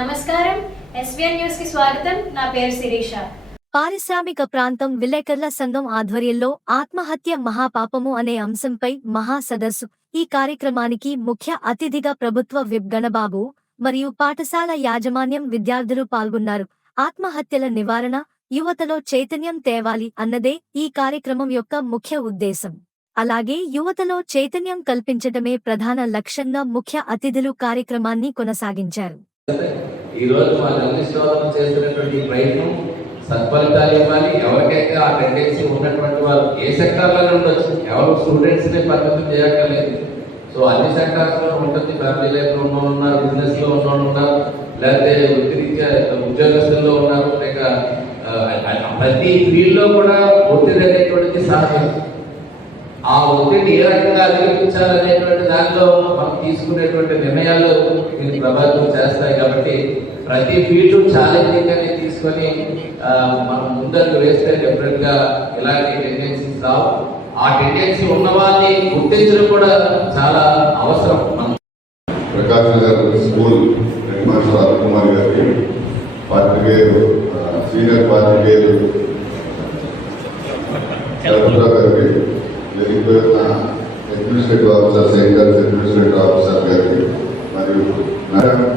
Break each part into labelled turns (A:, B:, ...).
A: నమస్కారం. ఎస్విఎన్ న్యూస్కి స్వాగతం. నా పేరు శిరీష.
B: పారిశ్రామిక ప్రాంతం విలేకరుల సంఘం ఆధ్వర్యంలో ఆత్మహత్య మహాపాపము అనే అంశంపై మహాసదస్సు ఈ కార్యక్రమానికి ముఖ్య అతిథిగా ప్రభుత్వ విప్ గణబాబు మరియు పాఠశాల యాజమాన్యం విద్యార్థులు పాల్గొన్నారు. ఆత్మహత్యల నివారణ యువతలో చైతన్యం తేవాలి అన్నదే ఈ కార్యక్రమం యొక్క ముఖ్య ఉద్దేశం. అలాగే యువతలో చైతన్యం కల్పించటమే ప్రధాన లక్ష్యంగా ముఖ్య అతిథులు కార్యక్రమాన్ని కొనసాగించారు.
A: ఈ రోజు మా జర్నలిస్ట్ సోదరులు చేస్తున్నటువంటి ప్రయత్నం సత్ఫలితాలు ఇవ్వాలి. ఎవరికైతే ఆ టెండెన్సీ ఉన్నటువంటి వాళ్ళు ఏ సెక్టార్లలో ఉండొచ్చు ఎవరు స్టూడెంట్స్ని పరిమితం చేయక్కర్లేదు. సో అన్ని సెక్టార్స్లో ఉంటుంది. ఫ్యామిలీ లైఫ్లో ఉన్నవాళ్ళు ఉన్నారు బిజినెస్లో ఉన్నారు లేకపోతే వృత్తిరీత్యా ఉద్యోగస్తుల్లో ఉన్నారు. లేక
B: ప్రతి ఫీల్డ్లో కూడా ఒత్తిడి అనేటువంటిది సాధ్యం.
A: ఆ ఒత్తిడి ఏ రకంగా అధిగమించాలనేటువంటి దాంట్లో మనం తీసుకునేటువంటి నిర్ణయాలు దీన్ని ప్రభావితం చేస్తాయి కాబట్టి ప్రతి ఫీల్డ్ ఛాలెంజింగ్ అనేది తీసుకొని మనం ముందరకు వేస్తే డెఫినెట్గా ఇలాంటి టెండెన్సీస్ రావు. ఆ టెండెన్సీ ఉన్న వాళ్ళని గుర్తించడం కూడా చాలా అవసరం.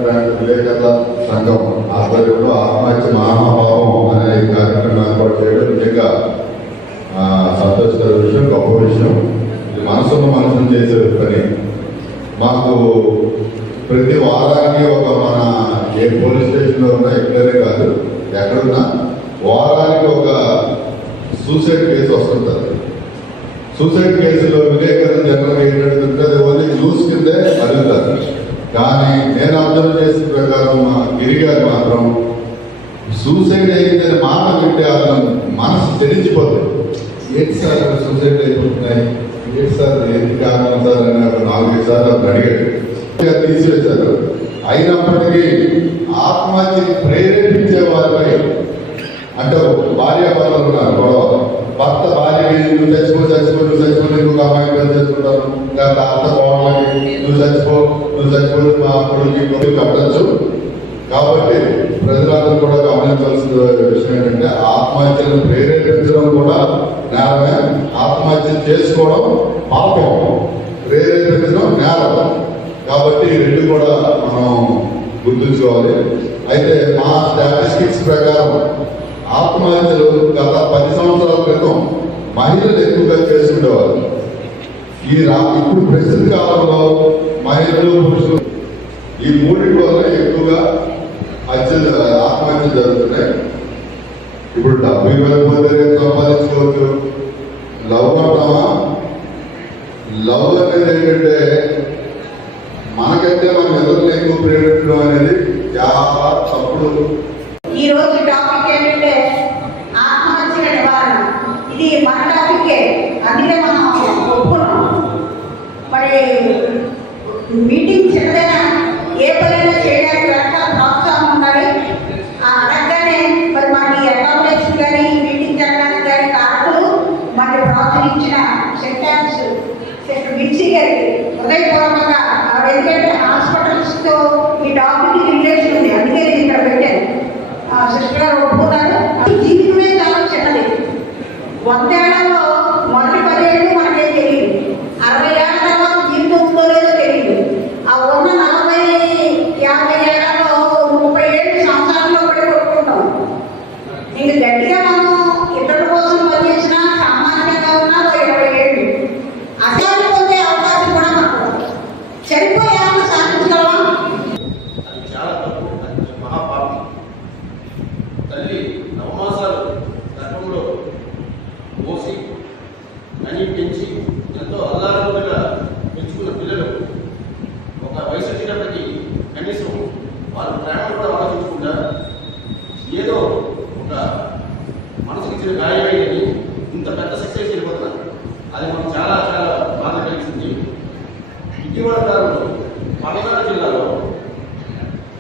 B: నారాయణ బ్యాంక్ విలేకరుల సంఘం ఆధ్వర్యంలో ఆత్మహత్య మహాభావం అనే ఈ కార్యక్రమం ఏర్పాటు చేయడం నిజంగా సంతోషకర విషయం గొప్ప విషయం ఇది మనసును మనసును చేసే పని మాకు ప్రతి వారానికి ఒక మన ఏ పోలీస్ స్టేషన్లో ఉన్నా ఎక్కడనే కాదు ఎక్కడున్నా వారానికి ఒక సూసైడ్ కేసు వస్తుంటుంది. సూసైడ్ కేసులో విలేకరులు జనరల్ ఏంటంటే అది ఓన్లీ న్యూస్ కిందే అడుగుతారు కానీ నేను అర్థం చేసిన ప్రకారం మా గిరి గారు మాత్రం సూసైడ్ అయిందని మాట వింటే అతను మనసు తెలిసిపోతుంది ఏంటి సార్ సూసైడ్ అయిపోతున్నాయి? ఏంటి సార్? ఏంటి కారణం సార్? అని అక్కడ నాలుగైదు సార్లు అతను అడిగాడు. తీసివేశారు అయినప్పటికీ ఆత్మహత్యకి ప్రేరేపించే వారిపై అంటే భార్యాభర్తలు ఉన్నారు గొడవ. భర్త భార్య నువ్వు చచ్చిపో చచ్చిపో నువ్వు చచ్చిపో ఇంకొక అమ్మాయి పేరు తెచ్చుకుంటాను. లేకపోతే అత్త బాగుండాలి నువ్వు చచ్చిపో నువ్వు చచ్చిపో మా కొడుకు కొడుకు కట్టచ్చు. కాబట్టి ప్రజలందరూ కూడా గమనించాల్సిన విషయం ఏంటంటే ఆత్మహత్యను ప్రేరేపించడం కూడా నేరమే. ఆత్మహత్య చేసుకోవడం పాపం. ప్రేరేపించడం నేరం. కాబట్టి రెండు కూడా మనం గుర్తుంచుకోవాలి. అయితే మా స్టాటిస్టిక్స్ ప్రకారం ఆత్మహత్యలు గత పది సంవత్సరాల క్రితం మహిళలు ఎక్కువగా చేసుకునేవారు ఈ రా ఇప్పుడు ప్రస్తుత కాలంలో మహిళలు పురుషులు ఈ మూడింటి వల్ల ఎక్కువగా హత్యలు ఆత్మహత్యలు జరుగుతున్నాయి. ఇప్పుడు డబ్బు ఇవ్వకపోతే సంపాదించుకోవచ్చు? లవ్ అంటామా? లవ్ అనేది ఏంటంటే మనకంటే మన ఎదురు ఎక్కువ ప్రేమించడం అనేది చాలా తప్పుడు
A: ఈ రోజు టాపిక్ ఏంటంటే ఆత్మహత్య నివారణ ఇది మన టాపికే అందుకే మనం ఒప్పుకున్నాం మరి మీటింగ్ చిన్నదైనా ఏ పనైనా చేయడానికి వెనకాల ప్రోత్సాహం ఉండాలి ఆ అనగానే మరి మనకి అకామిడేషన్ కానీ మీటింగ్ జరగడానికి కానీ కారకులు మరి ప్రోత్సహించిన సెక్టార్స్ సెక్టర్ మిర్చి గారికి హృదయపూర్వకంగా ఆవిడ ఎందుకంటే హాస్పిటల్స్తో ఈ టాపిక్ రిలేషన్ ఉంది. అందుకే నేను ఇక్కడ పెట్టాను. సిస్టర్ గారు ఒప్పుకున్నారు. జీవితమే చాలా చిన్నది వందేళ్ళలో అని పెంచి ఎంతో అల్లారంగా పెంచుకున్న పిల్లలు ఒక వయసు వచ్చినప్పటికీ
B: కనీసం వారి ప్రేమ కూడా ఆలోచించకుండా ఏదో ఒక
A: మనసుకి ఇచ్చిన గాయమైందని ఇంత పెద్ద సక్సెస్ వెళ్ళిపోతున్నారు అది మనకు చాలా చాలా బాధ కలిగించింది. ఇటీవల కాలంలో పల్నాడు జిల్లాలో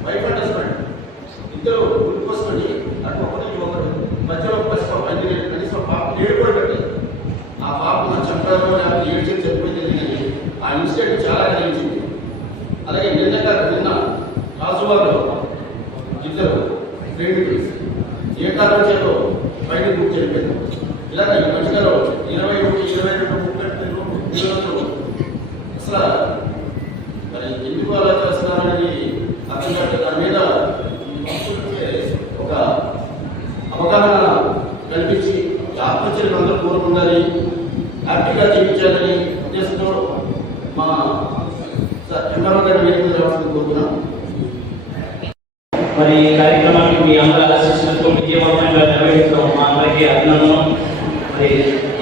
A: వైఫ్ అండ్ హస్బెండ్ ఇద్దరు గుర్తుకొసుకొని అటు ఒకటి ఇటు ఒకటి మధ్యలో పసిప పది కనీసం పాప ఏడు కూడా పెట్టారు ఆ పాప నా చంపాలో లేకపోతే ఏడు చేసి చనిపోయింది కానీ ఇన్స్టిట్యూట్ చాలా కలిగించింది అలాగే నిన్న నిన్న కాజువాలో ఇద్దరు ప్రేమికులు ఏ కారణం చేతో బయట బుక్ చేయలేదు.
B: ఇలాగ ఈ మధ్యలో ఇరవై ఒకటి ఇరవై
A: రెండు ముప్పై రెండు అసలు మరి ఎందుకు అలా చేస్తున్నారని అర్థం కాదు దాని మీద ఒక అవగాహన కల్పించి ఈ ఆత్మహత్యలు అందరూ కోరుకుండాలి. హ్యాపీగా జీవించాలని ఉద్దేశంతో మా ఎంఆర్ఓ గారి వేదిక మీద కోరుతున్నాం
B: మరి ఈ కార్యక్రమానికి మీ అందరూ ఆశీస్సులతో విజయవంతంగా నిర్వహించడం
A: మా అందరికీ అభినందనం. మరి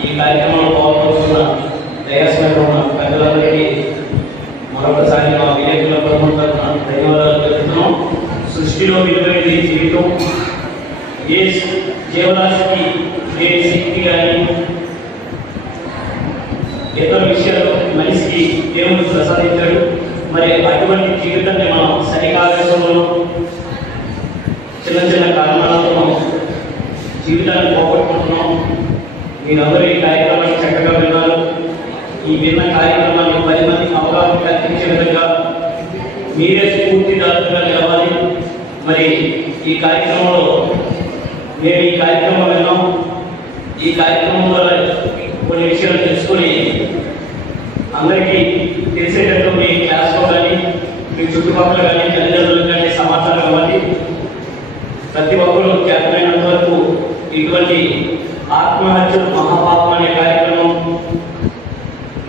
A: ఈ కార్యక్రమంలో పాల్గొస్తున్న దయాస్మైన ఉన్న పెద్దలందరికీ మరొకసారి మా విలేకరుల ప్రభుత్వం తరఫున ధన్యవాదాలు తెలుపుతున్నాం సృష్టిలో విలువైనది జీవితం ఏ జీవరాశికి ఏ శక్తి కానీ ఇతర విషయాలు దేవుడు ప్రసాదించాడు. మరి అటువంటి జీవితాన్ని మనం సరికాలంలో చిన్న చిన్న కారణాలతో జీవితాన్ని పోగొట్టుకుంటున్నాం. మీరందరూ ఈ కార్యక్రమాన్ని చక్కగా విన్నారు. ఈ విన్న కార్యక్రమాన్ని పది మందికి అవగాహన కల్పించే విధంగా మీరే స్ఫూర్తిదారులుగా నిలవాలి. మరి ఈ కార్యక్రమంలో మేము ఈ కార్యక్రమం విన్నాం. ఈ కార్యక్రమం వల్ల కొన్ని విషయాలు అందరికీ తెలిసేటట్టు మీ క్లాస్లో కానీ మీ చుట్టుపక్కల కానీ తల్లిదండ్రులకు కానీ సమాచారం ఇవ్వండి. ప్రతి ఒక్కరూ చేతనైనంత వరకు ఇటువంటి ఆత్మహత్య మహాపాపం అనే కార్యక్రమం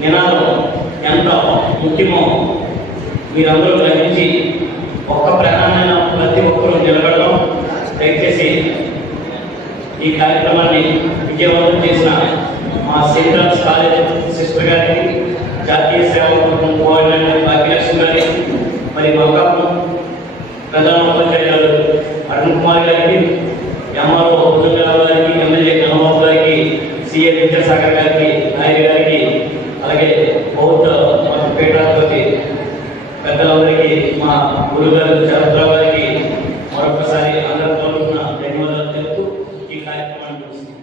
A: నినాదం ఎంత ముఖ్యమో మీరందరూ గ్రహించి ఒక్క ప్రధానమైన ప్రతి ఒక్కరూ నిలబడడం దయచేసి ఈ కార్యక్రమాన్ని విజయవంతం చేసిన మా సెంట్రల్ కాలేజ్ సిస్టర్ గారికి జాతీయ సేవా కుటుంబం కోఆర్డినేటర్ భాగ్యలక్ష్మి మరి మకాం ప్రధాన ఉపాధ్యాయులు అరుణ్ కుమార్ గారికి ఎంఆర్ఓ భుజంగారావు గారికి ఎమ్మెల్యే కలమబాబు గారికి సిఏ విద్యాసాగర్ గారికి నాయర్ గారికి అలాగే బౌద్ధ పీఠాధిపతి పెద్దలందరికీ మా గురుగారు శరత్రావు గారికి మరొకసారి అందరూ ధన్యవాదాలు తెలుపుతూ ఈ కార్యక్రమాన్ని ముగిస్తుంది